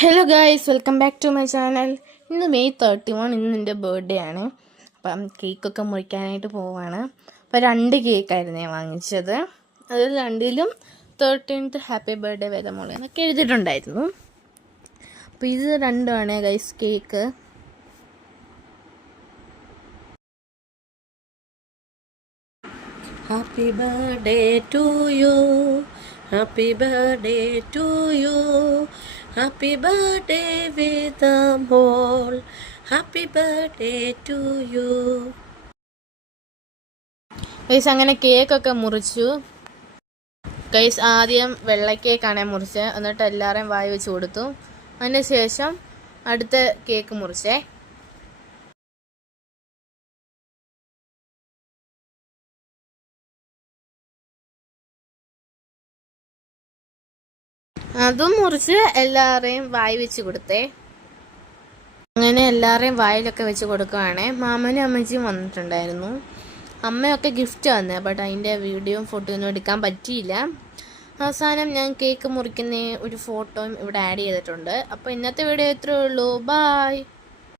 Hello guys, welcome back to my channel. ഇന്ന് May 31, ഇന്ന് എൻ്റെ ബർത്ത്ഡേ ആണ്. അപ്പം കേക്കൊക്കെ മുറിക്കാനായിട്ട് പോവാണ്. അപ്പോൾ 2 കേക്കായിരുന്നു ഞാൻ വാങ്ങിച്ചത്. അതിൽ 2ലും 13th ഹാപ്പി ബർത്ത്ഡേ വേദമോളെ എന്നൊക്കെ എഴുതിയിട്ടുണ്ടായിരുന്നു. അപ്പോൾ ഇത് 2ആണ് guys cake. Happy birthday to you, happy birthday to you, happy birthday വേദമോൾ, happy birthday to you. Guys അങ്ങനെ കേക്കൊക്കെ മുറിച്ചു. ഗൈസ് ആദ്യം വെള്ള കേക്കാണ് മുറിച്ചത്, എന്നിട്ട് എല്ലാവരെയും വായി വെച്ച് കൊടുത്തു. അതിന് ശേഷം അടുത്ത കേക്ക് മുറിച്ചേ. അതും മുറിച്ച് എല്ലാവരെയും വായി വെച്ച് കൊടുത്തേ. അങ്ങനെ എല്ലാവരെയും വായിലൊക്കെ വെച്ച് കൊടുക്കുവാണേ. മാമനും അമ്മച്ചിയും വന്നിട്ടുണ്ടായിരുന്നു. അമ്മയൊക്കെ ഗിഫ്റ്റ് വന്നേ, ബട്ട് അതിൻ്റെ വീഡിയോയും ഫോട്ടോയൊന്നും എടുക്കാൻ പറ്റിയില്ല. അവസാനം ഞാൻ കേക്ക് മുറിക്കുന്ന ഒരു ഫോട്ടോയും ഇവിടെ ആഡ് ചെയ്തിട്ടുണ്ട്. അപ്പോൾ ഇന്നത്തെ വീഡിയോ ഇത്രയേ ഉള്ളൂ. ബായ്.